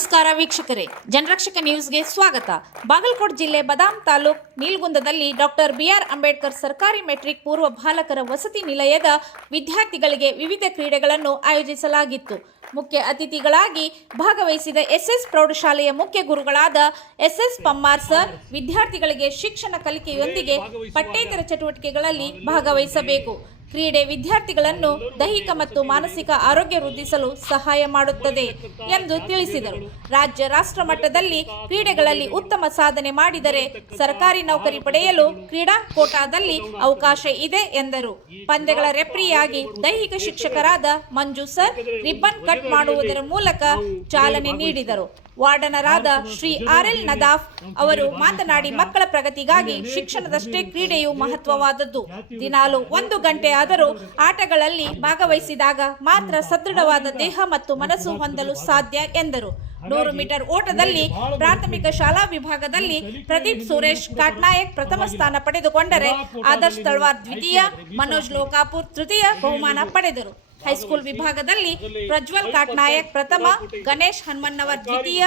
ನಮಸ್ಕಾರ ವೀಕ್ಷಕರೇ, ಜನರಕ್ಷಕ ನ್ಯೂಸ್ಗೆ ಸ್ವಾಗತ. ಬಾಗಲಕೋಟೆ ಜಿಲ್ಲೆ ಬದಾಮ್ ತಾಲೂಕ್ ನೀಲ್ಗುಂದದಲ್ಲಿ ಡಾಕ್ಟರ್ ಬಿಆರ್ ಅಂಬೇಡ್ಕರ್ ಸರ್ಕಾರಿ ಮೆಟ್ರಿಕ್ ಪೂರ್ವ ಬಾಲಕರ ವಸತಿ ನಿಲಯದ ವಿದ್ಯಾರ್ಥಿಗಳಿಗೆ ವಿವಿಧ ಕ್ರೀಡೆಗಳನ್ನು ಆಯೋಜಿಸಲಾಗಿತ್ತು. ಮುಖ್ಯ ಅತಿಥಿಗಳಾಗಿ ಭಾಗವಹಿಸಿದ ಎಸ್ಎಸ್ ಪ್ರೌಢಶಾಲೆಯ ಮುಖ್ಯ ಗುರುಗಳಾದ ಎಸ್ಎಸ್ ಪಮ್ಮಾರ್ ಸರ್ ವಿದ್ಯಾರ್ಥಿಗಳಿಗೆ ಶಿಕ್ಷಣ ಕಲಿಕೆಯೊಂದಿಗೆ ಪಠ್ಯೇತರ ಚಟುವಟಿಕೆಗಳಲ್ಲಿ ಭಾಗವಹಿಸಬೇಕು. ಕ್ರೀಡೆ ವಿದ್ಯಾರ್ಥಿಗಳನ್ನು ದೈಹಿಕ ಮತ್ತು ಮಾನಸಿಕ ಆರೋಗ್ಯ ವೃದ್ಧಿಸಲು ಸಹಾಯ ಮಾಡುತ್ತದೆ ಎಂದು ತಿಳಿಸಿದರು. ರಾಜ್ಯ ರಾಷ್ಟ್ರ ಮಟ್ಟದಲ್ಲಿ ಕ್ರೀಡೆಗಳಲ್ಲಿ ಉತ್ತಮ ಸಾಧನೆ ಮಾಡಿದರೆ ಸರ್ಕಾರಿ ನೌಕರಿ ಪಡೆಯಲು ಕ್ರೀಡಾ ಕೋಟಾದಲ್ಲಿ ಅವಕಾಶ ಇದೆ ಎಂದರು. ಪಂದ್ಯಗಳ ರೆಫ್ರಿಯಾಗಿ ದೈಹಿಕ ಶಿಕ್ಷಕರಾದ ಮಂಜು ಸರ್ ರಿಬ್ಬನ್ ಕಟ್ ಮಾಡುವುದರ ಮೂಲಕ ಚಾಲನೆ ನೀಡಿದರು. ವಾರ್ಡನರಾದ ಶ್ರೀ ಆರ್ಎಲ್ ನದಾಫ್ ಅವರು ಮಾತನಾಡಿ, ಮಕ್ಕಳ ಪ್ರಗತಿಗಾಗಿ ಶಿಕ್ಷಣದಷ್ಟೇ ಕ್ರೀಡೆಯು ಮಹತ್ವವಾದದ್ದು. ದಿನಾಲು 1 ಗಂಟೆ ಆದರೂ ಆಟಗಳಲ್ಲಿ ಭಾಗವಹಿಸಿದಾಗ ಮಾತ್ರ ಸದೃಢವಾದ ದೇಹ ಮತ್ತು ಮನಸ್ಸು ಹೊಂದಲು ಸಾಧ್ಯ ಎಂದರು. 100 ಮೀಟರ್ ಓಟದಲ್ಲಿ ಪ್ರಾಥಮಿಕ ಶಾಲಾ ವಿಭಾಗದಲ್ಲಿ ಪ್ರದೀಪ್ ಸುರೇಶ್ ಕಾಟ್ನಾಯಕ್ ಪ್ರಥಮ ಸ್ಥಾನ ಪಡೆದುಕೊಂಡರೆ, ಆದರ್ಶ್ ತಳವಾರ್ ದ್ವಿತೀಯ, ಮನೋಜ್ ಲೋಕಾಪುರ್ ತೃತೀಯ ಬಹುಮಾನ ಪಡೆದರು. ಹೈಸ್ಕೂಲ್ ವಿಭಾಗದಲ್ಲಿ ಪ್ರಜ್ವಲ್ ಕಾಟ್ನಾಯಕ್ ಪ್ರಥಮ, ಗಣೇಶ್ ಹನುಮನ್ನವರ್ ದ್ವಿತೀಯ,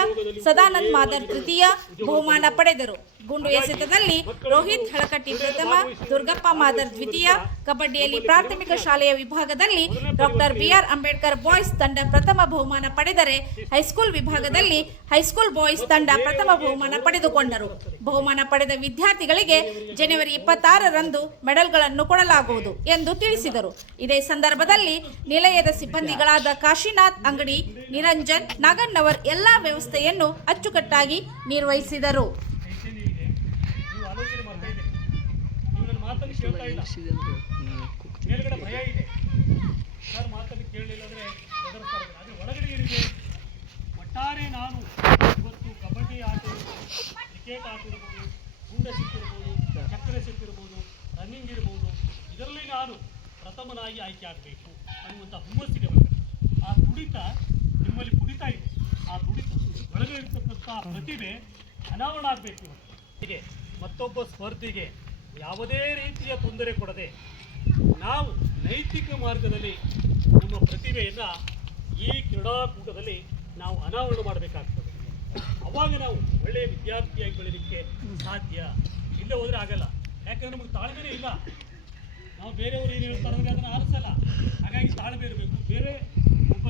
ಸದಾನಂದ್ ಮಾದರ್ ತೃತೀಯ ಬಹುಮಾನ ಪಡೆದರು. ಗುಂಡು ಎಸೆತದಲ್ಲಿ ರೋಹಿತ್ ಹಳಕಟ್ಟಿ ಪ್ರಥಮ, ದುರ್ಗಪ್ಪ ಮಾದರ್ ದ್ವಿತೀಯ. ಕಬಡ್ಡಿಯಲ್ಲಿ ಪ್ರಾಥಮಿಕ ಶಾಲೆಯ ವಿಭಾಗದಲ್ಲಿ ಡಾಕ್ಟರ್ ಬಿಆರ್ ಅಂಬೇಡ್ಕರ್ ಬಾಯ್ಸ್ ತಂಡ ಪ್ರಥಮ ಬಹುಮಾನ ಪಡೆದರೆ, ಹೈಸ್ಕೂಲ್ ವಿಭಾಗದಲ್ಲಿ ಹೈಸ್ಕೂಲ್ ಬಾಯ್ಸ್ ತಂಡ ಪ್ರಥಮ ಬಹುಮಾನ ಪಡೆದುಕೊಂಡರು. ಬಹುಮಾನ ಪಡೆದ ವಿದ್ಯಾರ್ಥಿಗಳಿಗೆ ಜನವರಿ 26ರಂದು ಮೆಡಲ್ಗಳನ್ನು ಕೊಡಲಾಗುವುದು ಎಂದು ತಿಳಿಸಿದರು. ಇದೇ ಸಂದರ್ಭದಲ್ಲಿ ನಿಲಯದ ಸಿಬ್ಬಂದಿಗಳಾದ ಕಾಶಿನಾಥ್ ಅಂಗಡಿ, ನಿರಂಜನ್ ನಾಗಣ್ಣವರ್ ಎಲ್ಲಾ ವ್ಯವಸ್ಥೆಯನ್ನು ಅಚ್ಚುಕಟ್ಟಾಗಿ ನಿರ್ವಹಿಸಿದರು. ಮೇಲ್ಗಡೆ ಭಯ ಇದೆ ಸರ್, ಮಾತನ್ನು ಕೇಳಲಿಲ್ಲ ಅಂದರೆ ಎದುರಿಸ್ತಾರೆ. ಆದರೆ ಒಳಗಡೆ ಏನಿದೆ, ಒಟ್ಟಾರೆ ನಾನು ಇವತ್ತು ಕಬಡ್ಡಿ ಆಟ, ಕ್ರಿಕೆಟ್ ಆಟ ಇರ್ಬೋದು, ಗುಂಡೆಸೆತ್ತಿರ್ಬೋದು, ಚಕ್ರ ಎಸೆತ್ತಿರ್ಬೋದು, ರನ್ನಿಂಗ್ ಇರ್ಬೋದು, ಇದರಲ್ಲಿ ನಾನು ಪ್ರಥಮನಾಗಿ ಆಯ್ಕೆ ಆಗಬೇಕು ಅನ್ನುವಂಥ ಹುಮ್ಮಸ್ಸಿದೆ ಒಳಗಡೆ. ಆ ತುಡಿತ ನಿಮ್ಮಲ್ಲಿ ಕುಡಿತಾ ಇದೆ. ಆ ತುಡಿತ ಒಳಗಡೆ ಇರ್ತಕ್ಕಂಥ ಪ್ರತಿಭೆ ಅನಾವರಣ ಆಗಬೇಕು. ಹೀಗೆ ಮತ್ತೊಬ್ಬ ಸ್ಪರ್ಧಿಗೆ ಯಾವುದೇ ರೀತಿಯ ತೊಂದರೆ ಕೊಡದೆ ನಾವು ನೈತಿಕ ಮಾರ್ಗದಲ್ಲಿ ನಮ್ಮ ಪ್ರತಿಭೆಯನ್ನು ಈ ಕ್ರೀಡಾಕೂಟದಲ್ಲಿ ನಾವು ಅನಾವರಣ ಮಾಡಬೇಕಾಗ್ತದೆ. ಅವಾಗ ನಾವು ಒಳ್ಳೆಯ ವಿದ್ಯಾರ್ಥಿಯಾಗಿ ಬೆಳೀಲಿಕ್ಕೆ ಸಾಧ್ಯ. ಇಲ್ಲೇ ಹೋದರೆ ಆಗಲ್ಲ. ಯಾಕಂದರೆ ನಮಗೆ ತಾಳ್ಮೆನೇ ಇಲ್ಲ. ನಾವು ಬೇರೆಯವರು ಏನು ಹೇಳ್ತಾರೆ ಅಂದರೆ ಅದನ್ನು ಆರಿಸಲ್ಲ. ಹಾಗಾಗಿ ತಾಳ್ಮೆ ಇರಬೇಕು. ಬೇರೆ ಒಬ್ಬ